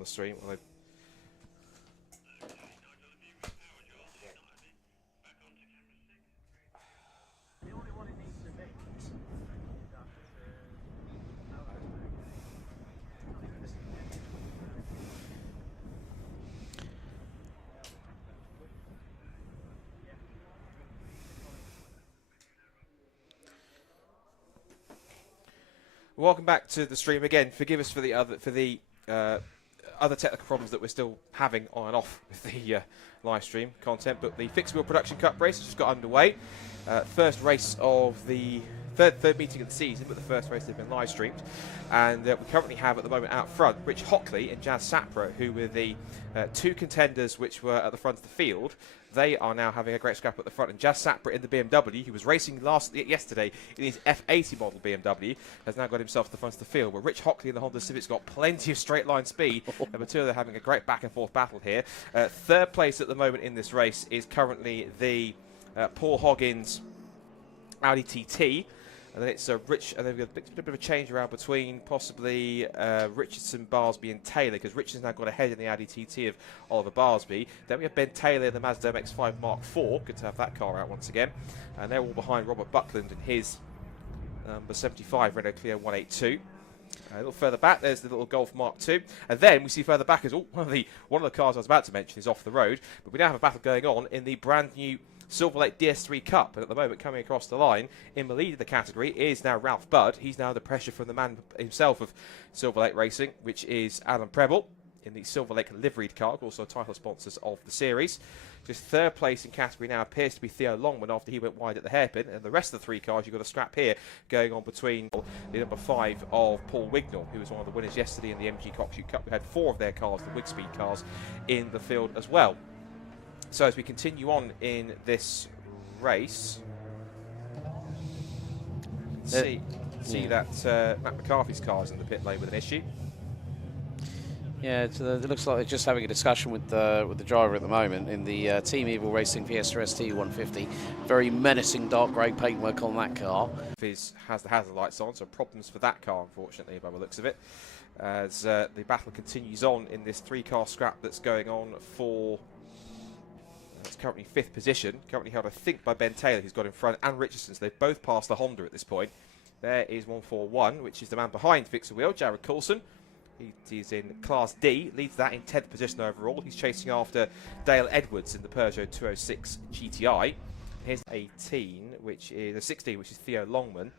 the stream. Well, welcome back to the stream again. Forgive us for the other technical problems that we're still having on and off with the live stream content. But the Fixed Wheel Production Cup race has just got underway. First race of the third meeting of the season, but the first race has been live streamed. And we currently have at the moment out front Rich Hockley and Jazz Sapra, who were the two contenders which were at the front of the field. They are now having a great scrap at the front, and Jazz Sapra in the BMW, who was racing yesterday in his F80 model BMW, has now got himself to the front of the field. But Rich Hockley in the Honda Civic's got plenty of straight line speed, and the two of them having a great back and forth battle here. Third place at the moment in this race is currently the Paul Hoggins Audi TT. And then it's Rich, and then we've got a bit of a change around between possibly Richardson, Barsby, and Taylor, because Richardson's now got ahead in the Audi TT of Oliver Barsby. Then we have Ben Taylor in the Mazda MX5 Mark IV. Good to have that car out once again. And they're all behind Robert Buckland and his number 75 Renault Clio 182. A little further back, there's the little Golf Mark II. And then we see further back as one of the cars I was about to mention is off the road. But we now have a battle going on in the brand new Silver Lake DS3 Cup, and at the moment coming across the line in the lead of the category is now Ralph Budd. He's now under pressure from the man himself of Silver Lake Racing, which is Alan Preble in the Silver Lake liveried car, also title sponsors of the series. Just third place in category now appears to be Theo Longman after he went wide at the hairpin, and the rest of the three cars you've got a scrap here going on between the number 5 of Paul Wignall, who was one of the winners yesterday in the MG Cockshoot Cup. We had 4 of their cars, the Wigspeed cars, in the field as well. So as we continue on in this race, see that Matt McCarthy's car is in the pit lane with an issue. Yeah, it looks like they're just having a discussion with the driver at the moment in the Team Evil Racing Fiesta ST 150. Very menacing dark grey paintwork on that car. Has the hazard lights on, so problems for that car, unfortunately, by the looks of it. As the battle continues on in this 3-car scrap that's going on for... It's currently 5th position, currently held, I think, by Ben Taylor, who's got in front, and Richardson. So they've both passed the Honda at this point. There is 141, which is the man behind Fixer Wheel, Jared Coulson. He's in Class D, leads that in 10th position overall. He's chasing after Dale Edwards in the Peugeot 206 GTI. Here's 18, which is a 16, which is Theo Longman.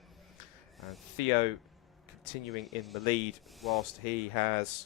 And Theo continuing in the lead, whilst he has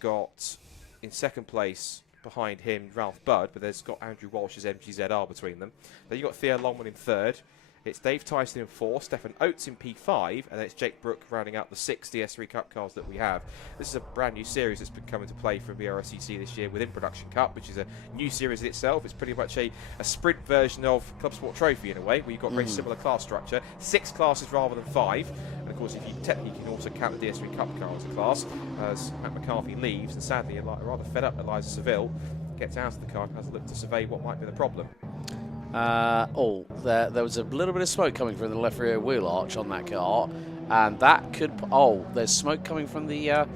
got in second place behind him Ralph Budd, but there's got Andrew Walsh's MGZR between them. Then you've got Theo Longman in 3rd. It's Dave Tyson in 4th, Stefan Oates in P5, and then it's Jake Brook rounding out the 6 DS3 Cup cars that we have. This is a brand new series that's been coming to play for Brscc this year within Production Cup, which is a new series in itself. It's pretty much a sprint version of Club Sport Trophy in a way, where you've got very similar class structure. 6 classes rather than 5, and of course if you technically can also count the DS3 Cup car as a class, as Matt McCarthy leaves, and sadly a rather fed up Eliza Seville gets out of the car and has a look to survey what might be the problem. There was a little bit of smoke coming from the left rear wheel arch on that car, and that could... there's smoke coming from the...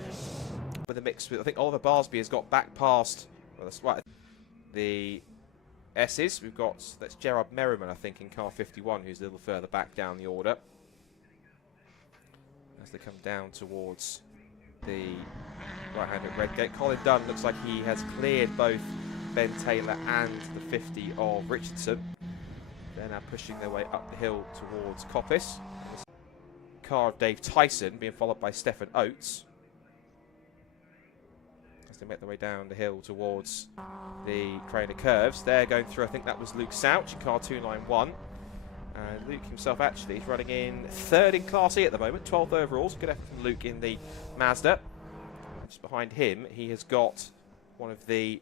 With a mix with, I think Oliver Barsby has got back past the S's. We've got, that's Gerard Merriman, I think, in car 51, who's a little further back down the order. As they come down towards the right-handed Redgate. Colin Dunn looks like he has cleared both Ben Taylor and the 50 of Richardson. They're now pushing their way up the hill towards Coppice. Car of Dave Tyson being followed by Stefan Oates as they make their way down the hill towards the Craner Curves. They're going through, I think that was Luke Souch in car 291. And Luke himself actually is running in 3rd in Class E at the moment, 12th overall. So good effort from Luke in the Mazda. Just behind him, he has got one of the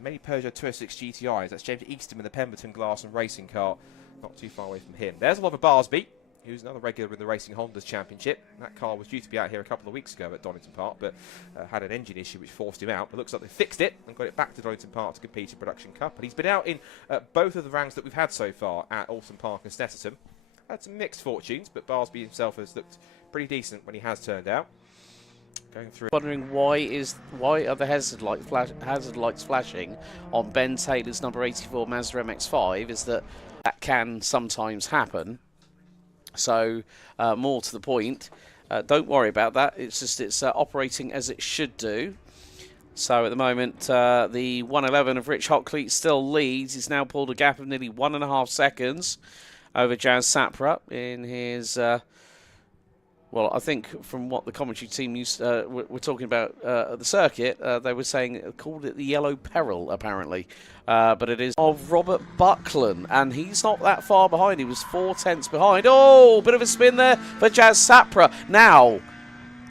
many Peugeot 206 GTIs. That's James Eastham in the Pemberton Glass and Racing car, not too far away from him. There's Oliver Barsby, who's another regular in the Racing Hondas Championship. That car was due to be out here a couple of weeks ago at Donington Park, but had an engine issue which forced him out. It looks like they fixed it and got it back to Donington Park to compete in Production Cup. And he's been out in both of the rounds that we've had so far at Alton Park and Snetterton. Had some mixed fortunes, but Barsby himself has looked pretty decent when he has turned out. Going through. Wondering why are the hazard lights flashing on Ben Taylor's number 84 Mazda MX5? Is that can sometimes happen. So more to the point, don't worry about that. It's just it's operating as it should do. So at the moment, the 111 of Rich Hockley still leads. He's now pulled a gap of nearly 1.5 seconds over Jazz Sapra in his. Well, I think from what the commentary team were talking about at the circuit, they were saying, called it the yellow peril, apparently. But it is of Robert Buckland, and he's not that far behind. He was 4 tenths behind. Oh, bit of a spin there for Jazz Sapra. Now,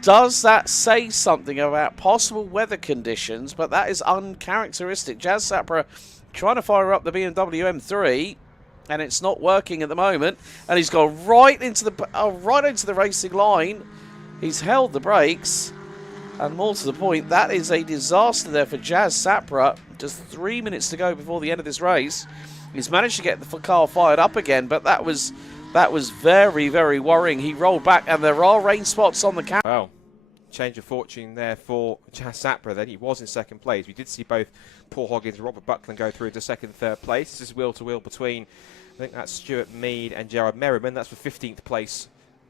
does that say something about possible weather conditions? But that is uncharacteristic. Jazz Sapra trying to fire up the BMW M3. And it's not working at the moment. And he's gone right into the racing line. He's held the brakes. And more to the point, that is a disaster there for Jazz Sapra. Just 3 minutes to go before the end of this race. He's managed to get the car fired up again, but that was very, very worrying. He rolled back, and there are rain spots on the camera. Well, change of fortune there for Jazz Sapra then. He was in second place. We did see both Paul Hoggins and Robert Buckland go through into second and third place. This is wheel-to-wheel between, I think that's Stuart Mead and Gerard Merriman. That's for 15th place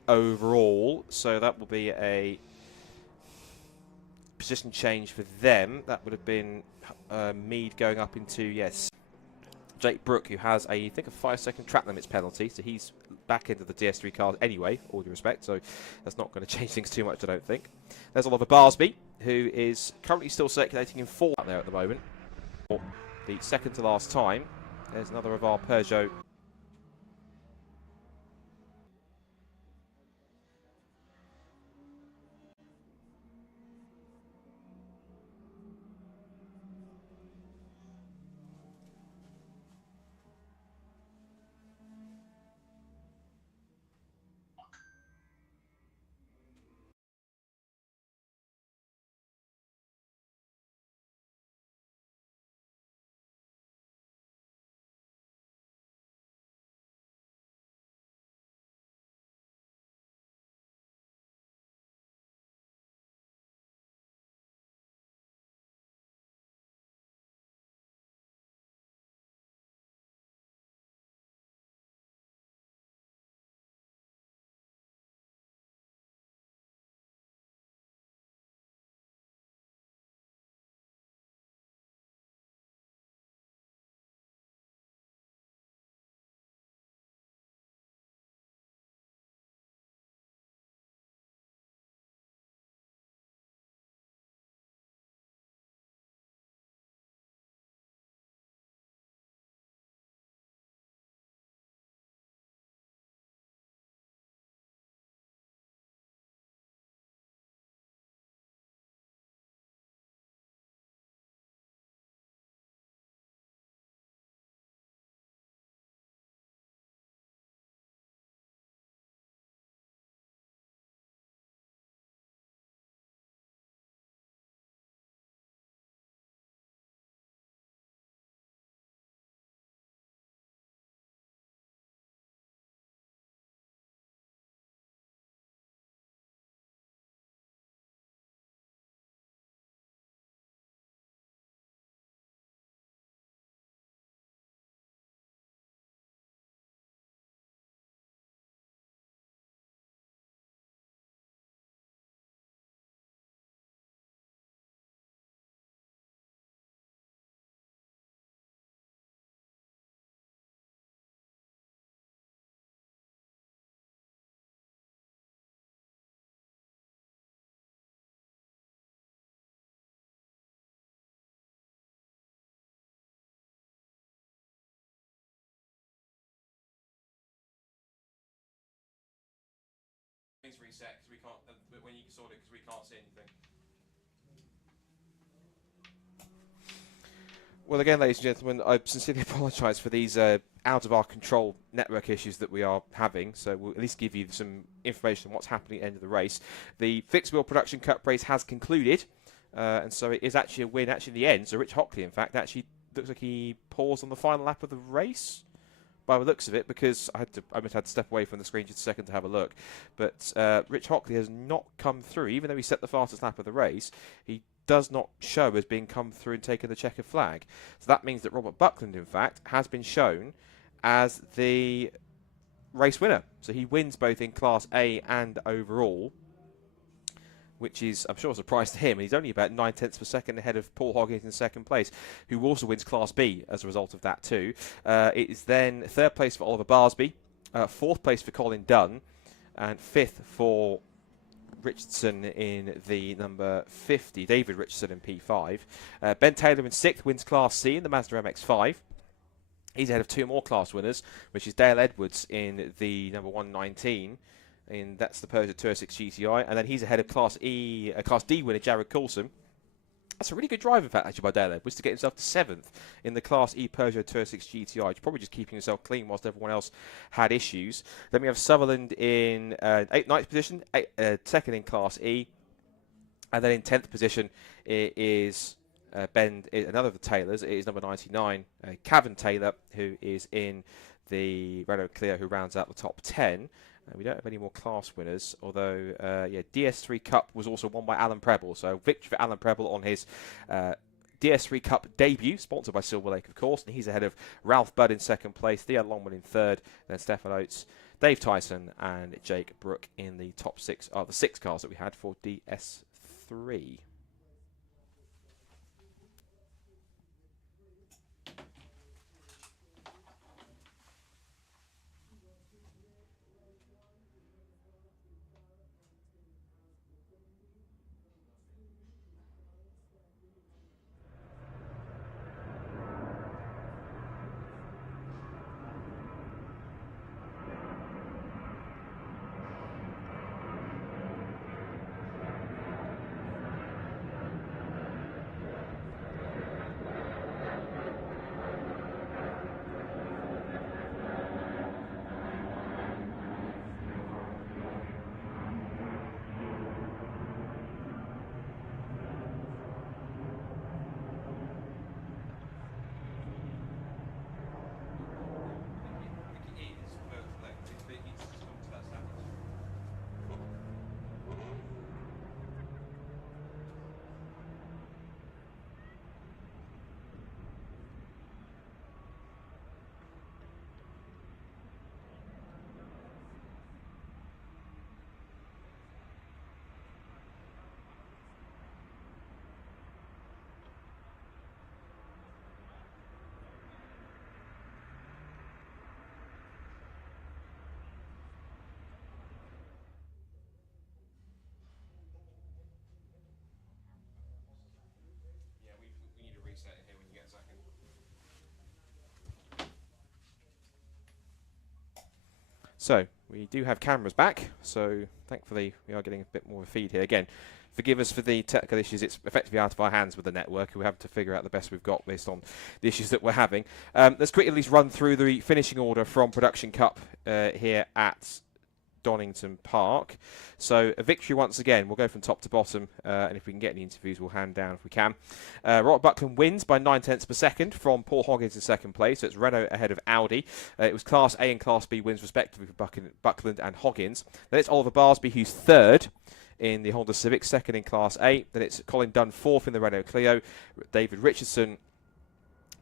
overall. So that will be a position change for them. That would have been Mead going up into, yes, Jake Brook, who has I think a 5-second track limits penalty. So he's back into the DS3 cars anyway, all due respect. So that's not going to change things too much, I don't think. There's Oliver Barsby, who is currently still circulating in 4th out there at the moment. For the second to last time. There's another of our Peugeot. Reset because we can't, when you can sort it because we can't see anything. Well, again, ladies and gentlemen, I sincerely apologise for these out of our control network issues that we are having. So we'll at least give you some information on what's happening at the end of the race. The Fixed Wheel Production Cup race has concluded, and so it is actually a win. Actually, in the end, so Rich Hockley, in fact, actually looks like he paused on the final lap of the race. by the looks of it, because I almost had to step away from the screen just a second to have a look. But Rich Hockley has not come through, even though he set the fastest lap of the race. He does not show as being come through and taken the checkered flag. So that means that Robert Buckland, in fact, has been shown as the race winner. So he wins both in Class A and overall, which is, I'm sure, a surprise to him. He's only about 9/10 of a second ahead of Paul Hoggins in second place, who also wins Class B as a result of that too. It is then third place for Oliver Brscc, fourth place for Colin Dunn, and fifth for Richardson in the number 50, David Richardson in P5. Ben Taylor in sixth wins Class C in the Mazda MX5. He's ahead of two more class winners, which is Dale Edwards in the number 119. And that's the Peugeot 206 GTI, and then he's ahead of Class D winner Jared Coulson. That's a really good drive, in fact, actually, by Dale Edwards to get himself to 7th in the Class E Peugeot 206 GTI. He's probably just keeping himself clean whilst everyone else had issues. Then we have Sutherland in 9th position, second in Class E, and then in 10th position is another of the Taylors. It is number 99, Cavan Taylor, who is in the Renault Clio, who rounds out the top 10. We don't have any more class winners, although, DS3 Cup was also won by Alan Preble. So victory for Alan Preble on his DS3 Cup debut, sponsored by Silver Lake, of course. And he's ahead of Ralph Budd in second place, Theo Longman in third, then Stefan Oates, Dave Tyson, and Jake Brook in the top 6, the 6 cars that we had for DS3. So we do have cameras back, so thankfully we are getting a bit more of a feed here. Again, forgive us for the technical issues. It's effectively out of our hands with the network. We have to figure out the best we've got based on the issues that we're having. Let's quickly at least run through the finishing order from Production Cup here at Donington Park. So a victory once again. We'll go from top to bottom, and if we can get any interviews, we'll hand down if we can. Robert Buckland wins by 9/10 of a second from Paul Hoggins in second place. So it's Renault ahead of Audi. It was Class A and Class B wins respectively for Buckland and Hoggins. Then it's Oliver Brscc who's third in the Honda Civic, second in Class A. Then it's Colin Dunn fourth in the Renault Clio. David Richardson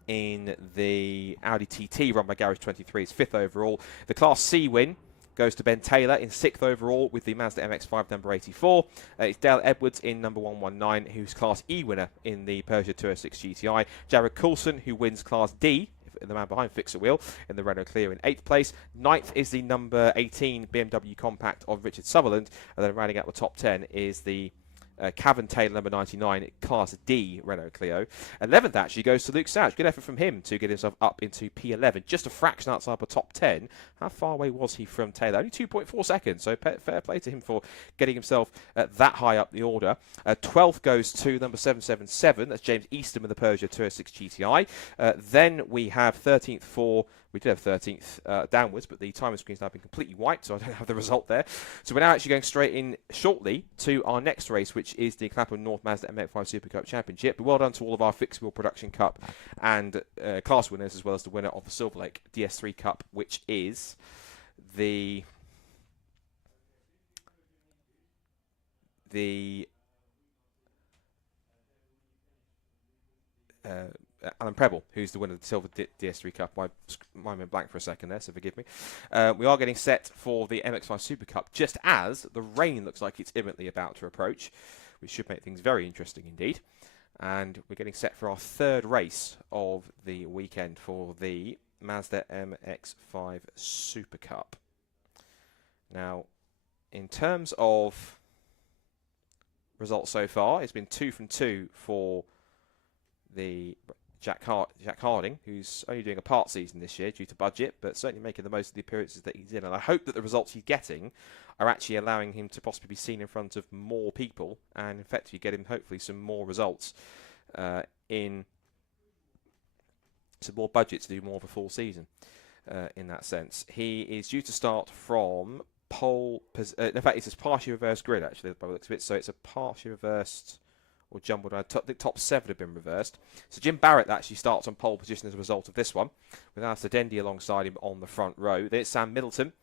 in the Audi TT run by Garage 23 is fifth overall. The Class C win goes to Ben Taylor in 6th overall with the Mazda MX5 number 84. It's Dale Edwards in number 119, who's Class E winner in the Peugeot 206 GTI. Jared Coulson, who wins Class D, the man behind Fixer Wheel, in the Renault Clio in 8th place. 9th is the number 18 BMW Compact of Richard Sutherland. And then rounding out the top 10 is the Cavan Taylor number 99 Class D Renault Clio. 11th actually goes to Luke Savage. Good effort from him to get himself up into P11, just a fraction outside the top 10. How far away was he from Taylor? Only 2.4 seconds, so fair play to him for getting himself that high up the order. 12th goes to number 777, that's James Eastham in the Peugeot 206 GTI. Then we have 13th for, we did have 13th downwards, but the timing screen's now been completely wiped, so I don't have the result there. So we're now actually going straight in shortly to our next race, which which is the Clapham North Mazda MX5 Super Cup Championship. But well done to all of our Fixed Wheel Production Cup and class winners, as well as the winner of the Silver Lake DS3 Cup, which is the Alan Preble, who's the winner of the Silver DS3 Cup. My mind went blank for a second there, so forgive me. We are getting set for the MX5 Super Cup, just as the rain looks like it's imminently about to approach, which should make things very interesting indeed. And we're getting set for our third race of the weekend for the Mazda MX5 Super Cup. Now, in terms of results so far, it's been 2 from 2 for the Jack Harding, who's only doing a part season this year due to budget, but certainly making the most of the appearances that he's in. And I hope that the results he's getting are actually allowing him to possibly be seen in front of more people and effectively get him hopefully some more results in some more budget to do more of a full season in that sense. He is due to start from pole. In fact, it's a partially reversed grid actually by the looks of it, so it's a partially reversed or jumbled. The top 7 have been reversed. So Jim Barrett actually starts on pole position as a result of this one, with Alistair Dendy alongside him on the front row. Then it's Sam Middleton,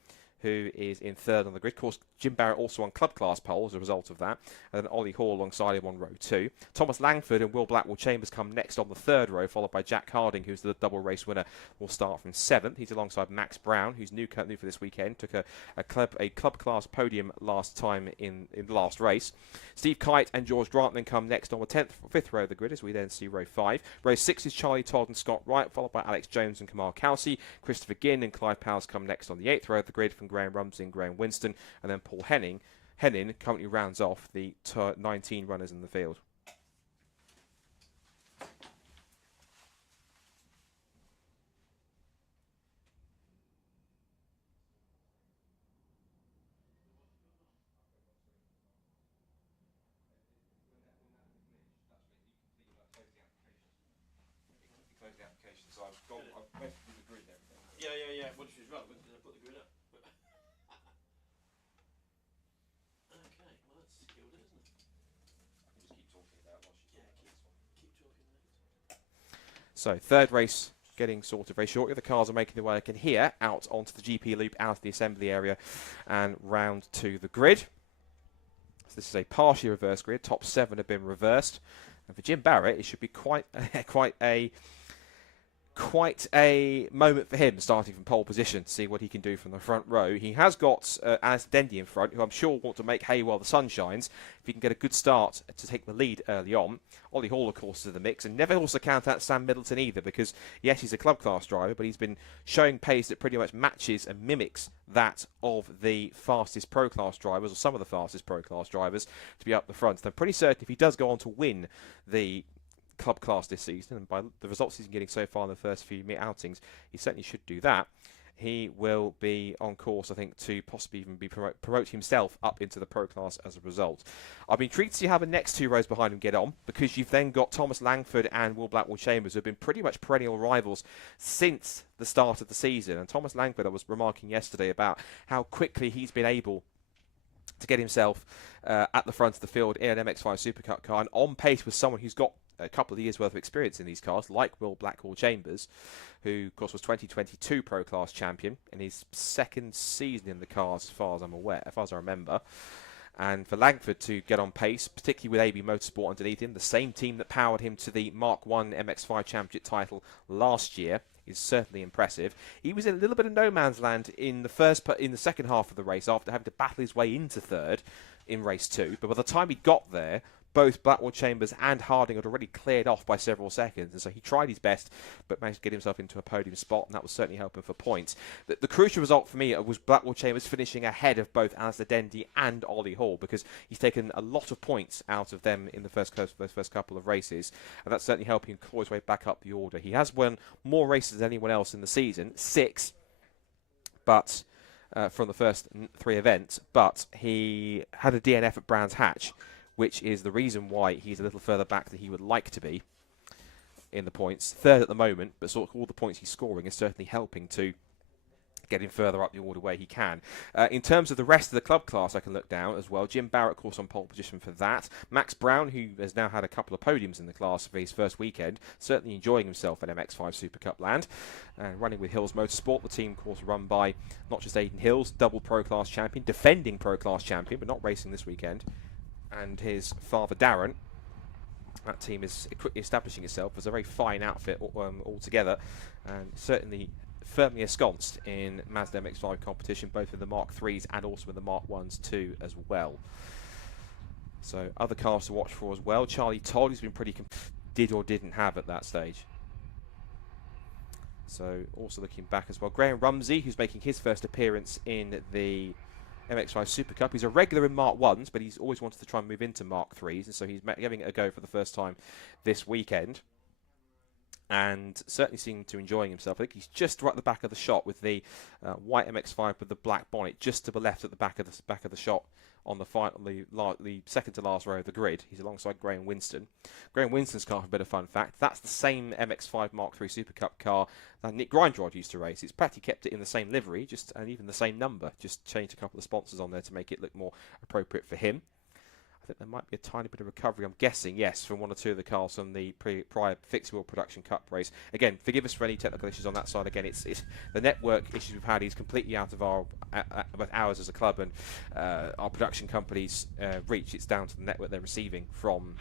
who is in 3rd on the grid. Of course, Jim Barrett also on club class pole as a result of that. And then Ollie Hall alongside him on row 2. Thomas Langford and Will Blackwell Chambers come next on the 3rd row, followed by Jack Harding, who's the double race winner, will start from 7th. He's alongside Max Brown, who's new for this weekend. Took a club class podium last time in the last race. Steve Kite and George Grant then come next on the 5th row of the grid, as we then see row 5. Row 6 is Charlie Todd and Scott Wright, followed by Alex Jones and Kamal Kelsey. Christopher Ginn and Clive Powers come next on the 8th row of the grid from Graham Rumsey and Graham Winston, and then Paul Henning currently rounds off the 19 runners in the field. Yeah. What if she's right? We're going to put the grid up. Okay, well that's skilled, isn't it? I can just keep talking about what she's keep talking, mate. So, 3rd race getting sorted very shortly. The cars are making their way, I can hear, out onto the GP loop, out of the assembly area, and round to the grid. So this is a partially reversed grid. Top 7 have been reversed. And for Jim Barrett, it should be quite a moment for him, starting from pole position to see what he can do from the front row. He has got Alistair Dendy in front, who I'm sure will want to make hay while the sun shines. If he can get a good start to take the lead early on. Ollie Hall, of course, is in the mix, and never also count out Sam Middleton either, because yes, he's a club class driver, but he's been showing pace that pretty much matches and mimics that of the fastest pro class drivers, or some of the fastest pro class drivers, to be up the front. So I'm pretty certain if he does go on to win the club class this season, and by the results he's getting so far in the first few outings, he certainly should do that. He will be on course, I think, to possibly even be promote himself up into the pro class as a result. I've been intrigued to see how the next 2 rows behind him get on, because you've then got Thomas Langford and Will Blackwell Chambers, who have been pretty much perennial rivals since the start of the season. And Thomas Langford, I was remarking yesterday about how quickly he's been able to get himself at the front of the field in an MX5 Super Cup car, and on pace with someone who's got a couple of years worth of experience in these cars, like Will Blackwell Chambers, who of course was 2022 Pro Class champion in his 2nd season in the cars, as far as I'm aware, as far as I remember. And for Langford to get on pace, particularly with AB Motorsport underneath him, the same team that powered him to the Mark 1 MX5 Championship title last year, is certainly impressive. He was in a little bit of no man's land in the second half of the race, after having to battle his way into 3rd in race 2. But by the time he got there, both Blackwell Chambers and Harding had already cleared off by several seconds, and so he tried his best but managed to get himself into a podium spot, and that was certainly helping for points. The crucial result for me was Blackwell Chambers finishing ahead of both Alistair Dendy and Ollie Hall, because he's taken a lot of points out of them in the first couple of races, and that's certainly helping him claw his way back up the order. He has won more races than anyone else in the season, 6, but from the first 3 events, but he had a DNF at Brands Hatch, which is the reason why he's a little further back than he would like to be in the points. 3rd at the moment, but sort of all the points he's scoring is certainly helping to getting further up the order where he can. In terms of the rest of the club class, I can look down as well. Jim Barrett, of course, on pole position for that. Max Brown, who has now had a couple of podiums in the class for his first weekend, certainly enjoying himself at MX5 Super Cup land. Running with Hills Motorsport, the team, of course, run by not just Aidan Hills, double Pro Class champion, defending Pro Class champion, but not racing this weekend, and his father, Darren. That team is quickly establishing itself as a very fine outfit altogether, and certainly firmly ensconced in Mazda MX5 competition, both in the Mark 3s and also in the Mark 1s too as well. So other cars to watch for as well. Charlie Todd, who's been pretty did or didn't have at that stage. So also looking back as well, Graham Rumsey, who's making his first appearance in the MX5 Super Cup. He's a regular in Mark 1s, but he's always wanted to try and move into Mark 3s, and so he's giving it a go for the first time this weekend. And certainly seeming to enjoying himself. I think he's just right at the back of the shot with the white MX5 with the black bonnet, just to the left at the back of the shot on the second to last row of the grid. He's alongside Graham Winston. Graham Winston's car, for a bit of fun fact, that's the same MX5 Mark III Super Cup car that Nick Grindrod used to race. It's practically kept it in the same livery, and even the same number, just changed a couple of sponsors on there to make it look more appropriate for him. I think there might be a tiny bit of recovery, I'm guessing, yes, from one or two of the cars from the prior Fixed Wheel Production Cup race. Again, forgive us for any technical issues on that side. Again, it's the network issues we've had is completely out of ours as a club and our production company's reach. It's down to the network they're receiving from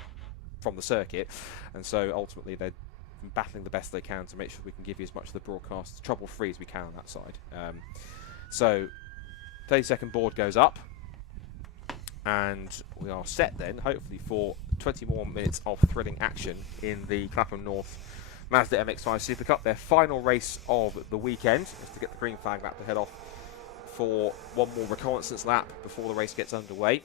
the circuit, and so ultimately they're battling the best they can to make sure we can give you as much of the broadcast trouble-free as we can on that side. So 30-second board goes up. And we are set then, hopefully, for 20 more minutes of thrilling action in the Clapham North Mazda MX5 Super Cup, their final race of the weekend, is to get the green flag lap to head off for one more reconnaissance lap before the race gets underway.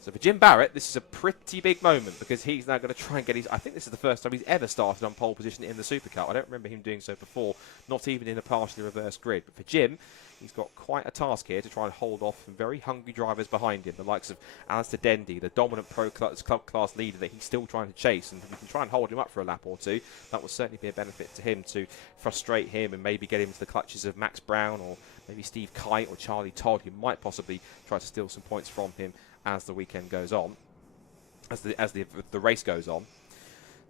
So for Jim Barrett, this is a pretty big moment because he's now going to try and get his... I think this is the first time he's ever started on pole position in the Super Cup. I don't remember him doing so before, not even in a partially reversed grid. But for Jim, he's got quite a task here to try and hold off some very hungry drivers behind him, the likes of Alistair Dendy, the dominant club class leader that he's still trying to chase. And if we can try and hold him up for a lap or two, that will certainly be a benefit to him to frustrate him and maybe get him into the clutches of Max Brown or maybe Steve Kite or Charlie Todd, who might possibly try to steal some points from him as the weekend goes on, as the race goes on.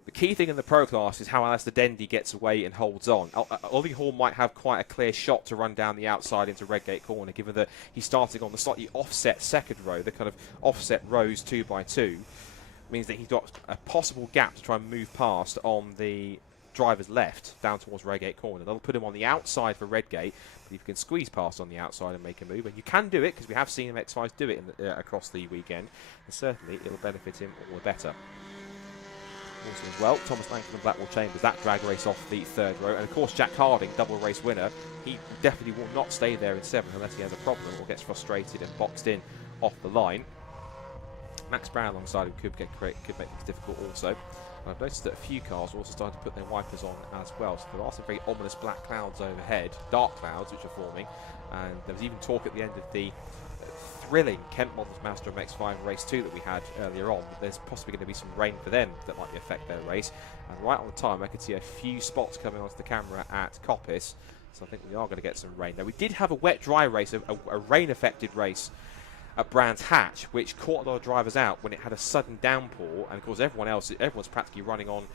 The key thing in the Pro Class is how Alistair Dendy gets away and holds on. Ollie Hall might have quite a clear shot to run down the outside into Redgate Corner, given that he's starting on the slightly offset second row, the kind of offset rows 2 by 2, means that he's got a possible gap to try and move past on the driver's left down towards Redgate Corner. That'll put him on the outside for Redgate, but if you can squeeze past on the outside and make a move, and you can do it because we have seen MX5s do it across the weekend, and certainly it'll benefit him all the better. Also as well, Thomas Langford and Blackwell Chambers, that drag race off the third row, and of course Jack Harding, double race winner, he definitely will not stay there in 7th unless he has a problem or gets frustrated and boxed in off the line. Max Brown alongside him could make things difficult also. And I've noticed that a few cars also started to put their wipers on as well, so there are some very ominous black clouds overhead, dark clouds which are forming, and there was even talk at the end of the thrilling Kent Models Mazda MX5 race 2 that we had earlier on, that there's possibly going to be some rain for them that might affect their race, and right on the time I could see a few spots coming onto the camera at Coppice, so I think we are going to get some rain. Now we did have a wet-dry race, a rain-affected race at Brands Hatch, which caught a lot of drivers out when it had a sudden downpour, and of course everyone's practically running on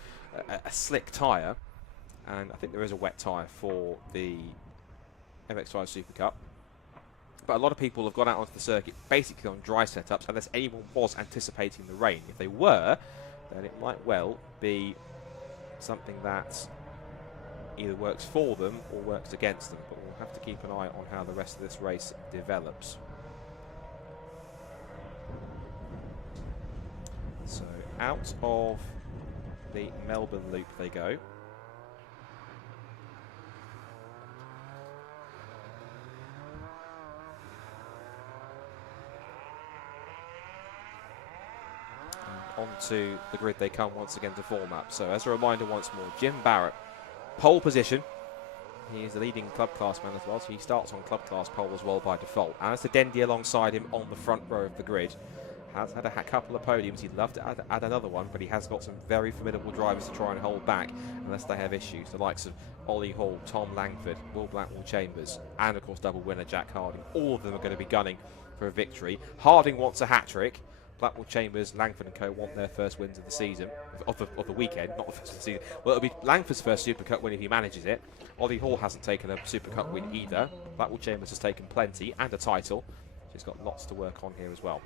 a slick tyre, and I think there is a wet tyre for the MX5 Super Cup. But a lot of people have gone out onto the circuit basically on dry setups unless anyone was anticipating the rain. If they were, then it might well be something that either works for them or works against them, but we'll have to keep an eye on how the rest of this race develops. So out of the Melbourne loop they go. And onto the grid they come once again to form up. So as a reminder once more, Jim Barrett, pole position. He is the leading club class man as well, so he starts on club class pole as well by default. Alistair Dendy alongside him on the front row of the grid. Has had a couple of podiums. He'd love to add another one, but he has got some very formidable drivers to try and hold back unless they have issues. The likes of Ollie Hall, Tom Langford, Will Blackwell Chambers, and of course double winner Jack Harding. All of them are going to be gunning for a victory. Harding wants a hat-trick. Blackwell Chambers, Langford and co want their first wins of the season, of the weekend, not the first of the season. Well, it'll be Langford's first Super Cup win if he manages it. Ollie Hall hasn't taken a Super Cup win either. Blackwell Chambers has taken plenty and a title. He's got lots to work on here as well.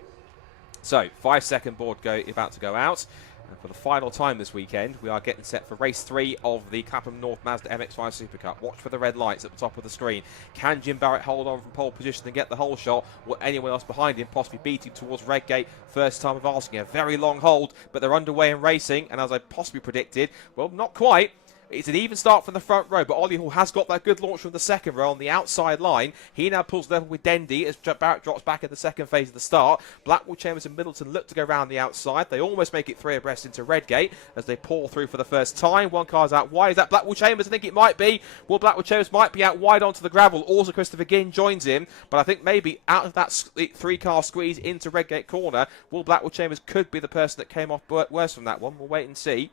So, 5-second board about to go out. And for the final time this weekend, we are getting set for race 3 of the Clapham North Mazda MX5 Super Cup. Watch for the red lights at the top of the screen. Can Jim Barrett hold on from pole position and get the whole shot? Will anyone else behind him possibly beat him towards Redgate? First time of asking. A very long hold, but they're underway and racing. And as I possibly predicted, well, not quite. It's an even start from the front row, but Ollie Hall has got that good launch from the second row on the outside line. He now pulls level with Dendy as Barrett drops back in the second phase of the start. Blackwell Chambers and Middleton look to go round the outside. They almost make it 3 abreast into Redgate as they pour through for the first time. One car's out wide. Is that Blackwell Chambers? I think it might be. Well, Blackwell Chambers might be out wide onto the gravel. Also, Christopher Ginn joins him, but I think maybe out of that 3-car squeeze into Redgate corner, Will Blackwell Chambers could be the person that came off worse from that one. We'll wait and see.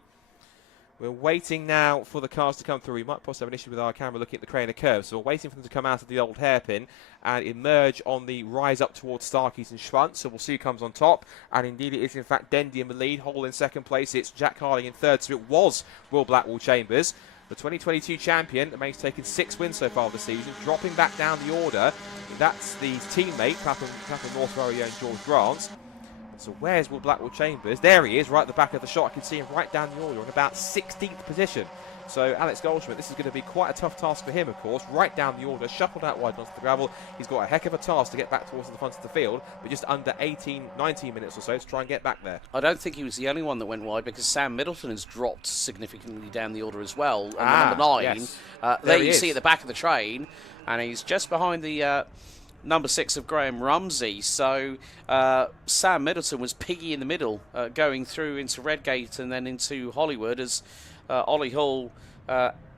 We're waiting now for the cars to come through. We might possibly have an issue with our camera looking at the crane of curves, so we're waiting for them to come out of the old hairpin and emerge on the rise up towards Starkeys and Schwantz. So we'll see who comes on top. And indeed, it is in fact Dendy in the lead. Hall in second place. It's Jack Harding in third. So it was Will Blackwell Chambers, the 2022 champion. The mate's taken 6 wins so far this season, dropping back down the order. That's the teammate, Clapham North very own George Grant. So where's Will Blackwell Chambers? There he is, right at the back of the shot. I can see him right down the order in about 16th position. So Alex Goldschmidt, this is going to be quite a tough task for him, of course. Right down the order, shuffled out wide onto the gravel. He's got a heck of a task to get back towards the front of the field, but just under 19 minutes or so to try and get back there. I don't think he was the only one that went wide, because Sam Middleton has dropped significantly down the order as well. And number 9, yes. there you see at the back of the train, and he's just behind the number 6 of Graham Rumsey. So Sam Middleton was piggy in the middle, going through into Redgate and then into Hollywood, as Ollie Hall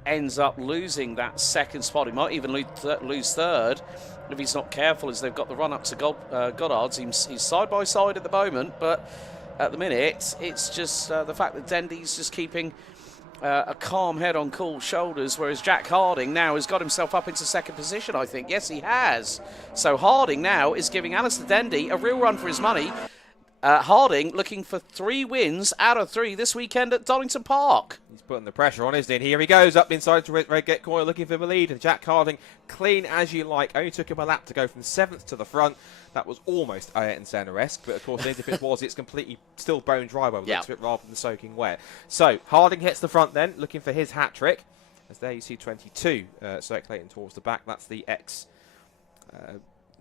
ends up losing that second spot. He might even lose third if he's not careful, as they've got the run up to Goddard's. He's side by side at the moment, but at the minute it's just the fact that Dendy's just keeping a calm head on cool shoulders, whereas Jack Harding now has got himself up into second position, I think. Yes, he has. So Harding now is giving Alistair Dendy a real run for his money. Harding looking for 3 wins out of 3 this weekend at Donington Park. He's putting the pressure on, isn't he? And here he goes up inside to Redgate corner looking for the lead. And Jack Harding, clean as you like, only took him a lap to go from 7th to the front. That was almost Ayrton Senna-esque, but of course, if it was, it's completely still bone dry by the looks of it, rather than soaking wet. So Harding hits the front then, looking for his hat trick. As there you see 22 circulating towards the back. That's the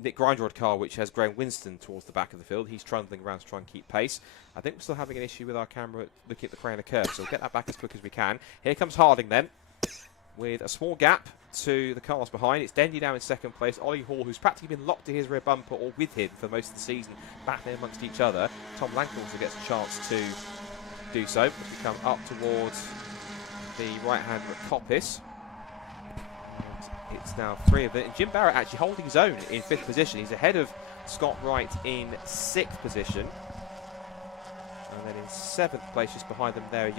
Nick Grindrod car, which has Graham Winston towards the back of the field. He's trundling around to try and keep pace. I think we're still having an issue with our camera looking at the crane of curve, so we'll get that back as quick as we can. Here comes Harding then, with a small gap to the cars behind. It's Dendy now in second place. Ollie Hall, who's practically been locked to his rear bumper or with him for most of the season, back there amongst each other. Tom Langford also gets a chance to do so as we come up towards the right-hand coppice. It's now 3 of it. And Jim Barrett actually holding his own in 5th position. He's ahead of Scott Wright in 6th position. And then in 7th place, just behind them there,